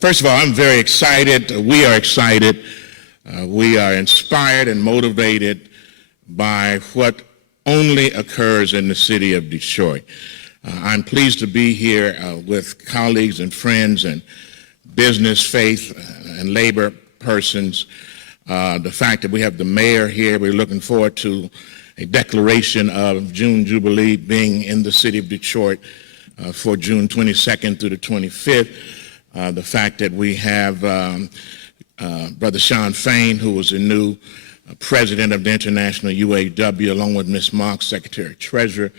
First of all, I'm very excited. We are excited. We are inspired and motivated by what only occurs in the city of Detroit. I'm pleased to be here with colleagues and friends and business, faith, and labor persons. The fact that we have the mayor here, we're looking forward to a declaration of June Jubilee being in the city of Detroit for June 22nd through the 25th. The fact that we have Brother Sean Fain, who was the new president of the International UAW, along with Ms. Marks, Secretary Treasurer,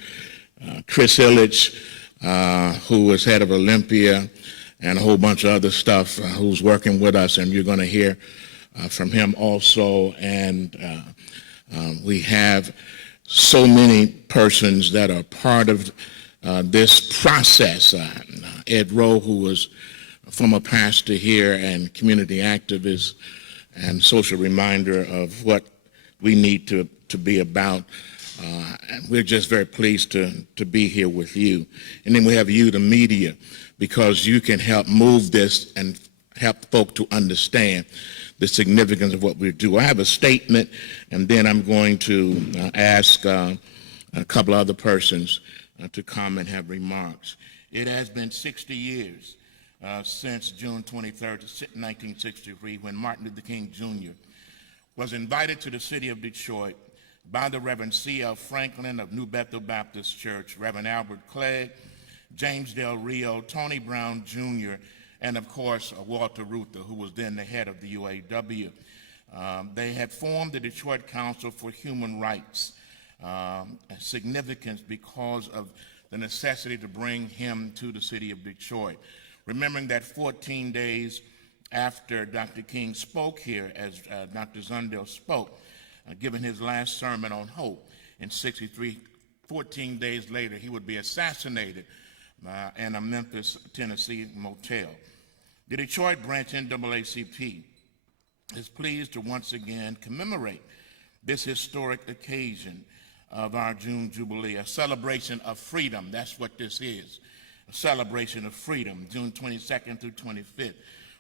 Chris Illich, who was head of Olympia, and a whole bunch of other stuff, who's working with us, and you're going to hear from him also. And we have so many persons that are part of this process. Ed Rowe, who was a former pastor here and community activist and social reminder of what we need to be about. And we're just very pleased to be here with you. And then we have you, the media, because you can help move this and help folk to understand the significance of what we do. I have a statement, and then I'm going to ask a couple other persons to come and have remarks. It has been 60 years since June 23rd, 1963, when Martin Luther King Jr. was invited to the city of Detroit by the Reverend C.L. Franklin of New Bethel Baptist Church, Reverend Albert Clegg, James Del Rio, Tony Brown Jr., and of course Walter Reuther, who was then the head of the UAW. They had formed the Detroit Council for Human Rights, significance because of the necessity to bring him to the city of Detroit. Remembering that 14 days after Dr. King spoke here, as Dr. Zundel spoke, giving his last sermon on hope in '63, 14 days later he would be assassinated in a Memphis, Tennessee motel. The Detroit branch NAACP is pleased to once again commemorate this historic occasion of our June Jubilee, a celebration of freedom. That's what this is, a celebration of freedom, June 22nd through 25th,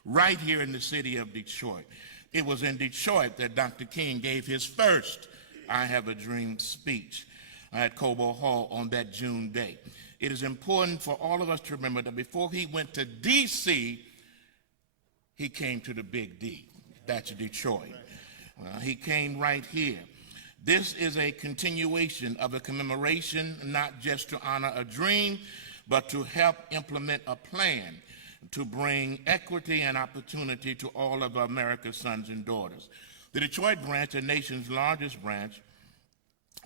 right here in the city of Detroit. It was in Detroit that Dr. King gave his first I Have a Dream speech at Cobo Hall on that June day. It is important for all of us to remember that before he went to D.C., he came to the Big D. That's Detroit. He came right here. This is a continuation of a commemoration, not just to honor a dream, but to help implement a plan to bring equity and opportunity to all of America's sons and daughters. The Detroit branch, the nation's largest branch,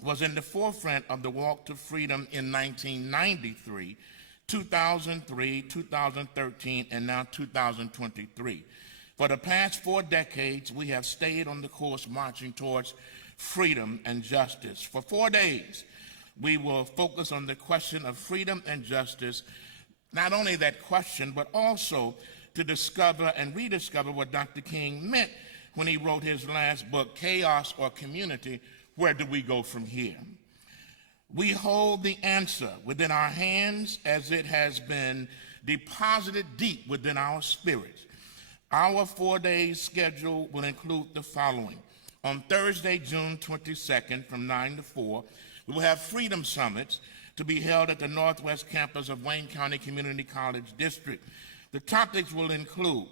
was in the forefront of the Walk to Freedom in 1993, 2003, 2013, and now 2023. For the past 4 decades, we have stayed on the course marching towards freedom and justice. For 4 days, we will focus on the question of freedom and justice, not only that question, but also to discover and rediscover what Dr. King meant when he wrote his last book, Chaos or Community, Where Do We Go From Here? We hold the answer within our hands as it has been deposited deep within our spirits. Our 4-day schedule will include the following. On Thursday, June 22nd from 9 to 4, we will have Freedom Summits to be held at the Northwest campus of Wayne County Community College District. The topics will include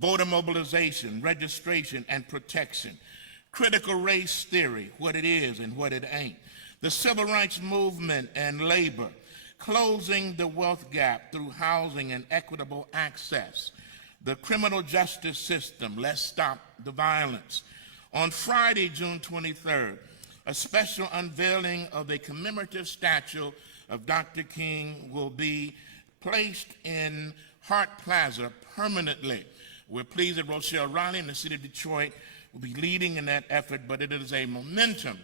voter mobilization, registration, and protection, critical race theory, what it is and what it ain't, the civil rights movement and labor, closing the wealth gap through housing and equitable access, the criminal justice system, let's stop the violence. On Friday, June 23rd, a special unveiling of a commemorative statue of Dr. King will be placed in Hart Plaza permanently. We're pleased that Rochelle Riley in the city of Detroit will be leading in that effort, but it is a momentum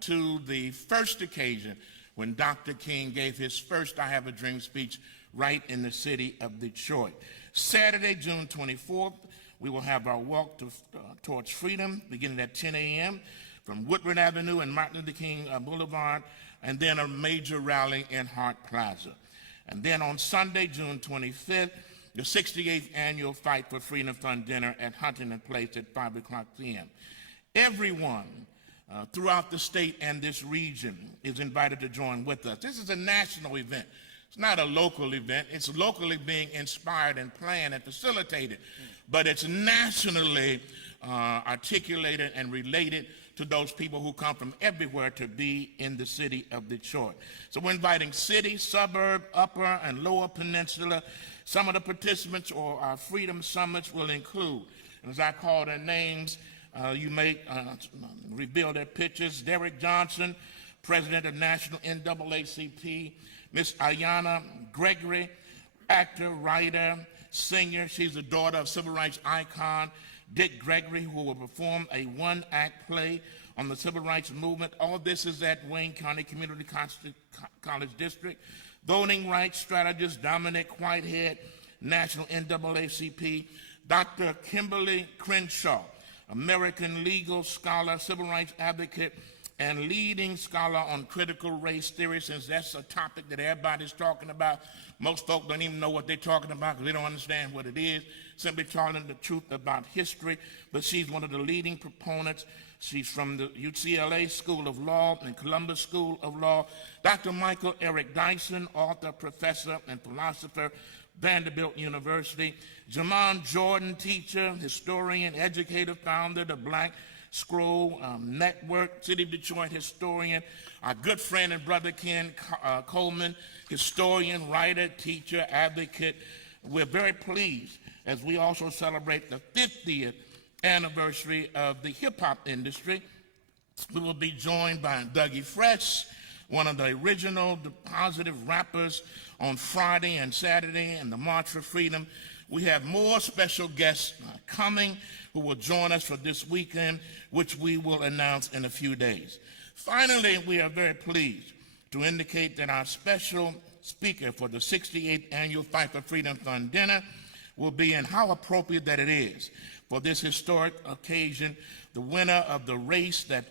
to the first occasion when Dr. King gave his first I Have a Dream speech right in the city of Detroit. Saturday, June 24th, we will have our walk towards freedom beginning at 10 a.m. from Woodward Avenue and Martin Luther King Boulevard, and then a major rally in Hart Plaza. And then on Sunday, June 25th, the 68th Annual Fight for Freedom Fund dinner at Huntington Place at 5 o'clock p.m. Everyone throughout the state and this region is invited to join with us. This is a national event. It's not a local event. It's locally being inspired and planned and facilitated, but it's nationally articulated and related to those people who come from everywhere to be in the city of Detroit. So we're inviting city, suburb, upper and lower peninsula. Some of the participants or our Freedom Summits will include, and as I call their names, you may reveal their pictures: Derek Johnson, President of National NAACP, Miss Ayanna Gregory, actor, writer, singer. She's the daughter of civil rights icon Dick Gregory, who will perform a one-act play on the civil rights movement. All this is at Wayne County Community College District. Voting rights strategist Dominic Whitehead, National NAACP. Dr. Kimberly Crenshaw, American legal scholar, civil rights advocate, and leading scholar on critical race theory, since that's a topic that everybody's talking about. Most folk don't even know what they're talking about because they don't understand what it is. Simply telling the truth about history, but she's one of the leading proponents. She's from the UCLA School of Law and Columbus School of Law. Dr. Michael Eric Dyson, author, professor, and philosopher, Vanderbilt University. Jamon Jordan, teacher, historian, educator, founder of the Black Scroll Network, City of Detroit historian. Our good friend and brother Ken Coleman, historian, writer, teacher, advocate. We're very pleased as we also celebrate the 50th anniversary of the hip-hop industry. We will be joined by Dougie Fresh, one of the original positive rappers, on Friday and Saturday in the March for Freedom. We have more special guests coming who will join us for this weekend, which we will announce in a few days. Finally, we are very pleased to indicate that our special speaker for the 68th Annual Fight for Freedom Fund dinner will be, and how appropriate that it is, for this historic occasion, the winner of the race that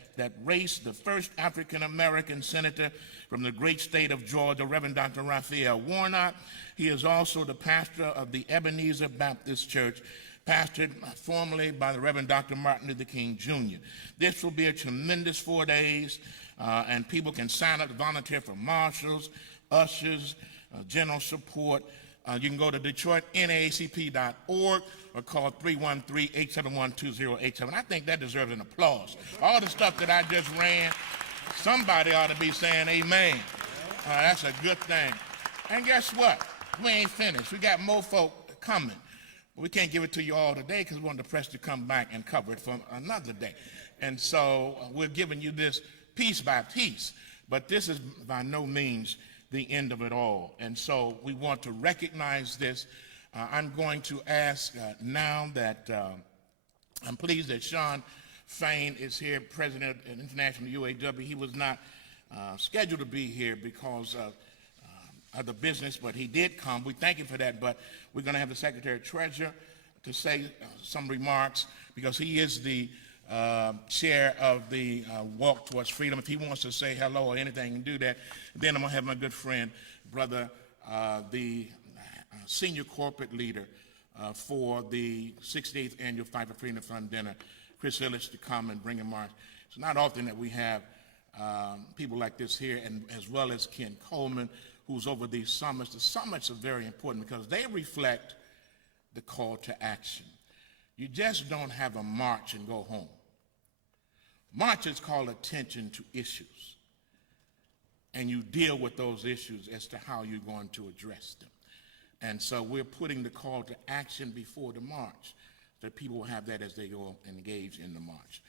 raced the first African-American senator from the great state of Georgia, Reverend Dr. Raphael Warnock. He is also the pastor of the Ebenezer Baptist Church, pastored formerly by the Reverend Dr. Martin Luther King Jr. This will be a tremendous 4 days, and people can sign up to volunteer for marshals, ushers, general support. You can go to DetroitNAACP.org or call 313-871-2087. I think that deserves an applause. All the stuff that I just ran, somebody ought to be saying amen. That's a good thing. And guess what? We ain't finished. We got more folk coming. We can't give it to you all today because we want the press to come back and cover it for another day. And so we're giving you this piece by piece. But this is by no means the end of it all. And so we want to recognize this. I'm going to ask now that I'm pleased that Sean Fain is here, president of International UAW. He was not scheduled to be here because of the business, but he did come. We thank him for that, but we're going to have the Secretary Treasurer to say some remarks because he is the chair of the Walk Towards Freedom. If he wants to say hello or anything, he can do that. Then I'm going to have my good friend, brother, the senior corporate leader for the 68th Annual Fight for Freedom Fund dinner, Chris Illich, to come and bring a march. It's not often that we have people like this here, and as well as Ken Coleman, who's over these summits. The summits are very important because they reflect the call to action. You just don't have a march and go home. Marches call attention to issues, and you deal with those issues as to how you're going to address them. And so we're putting the call to action before the march, so that people will have that as they go engage in the march.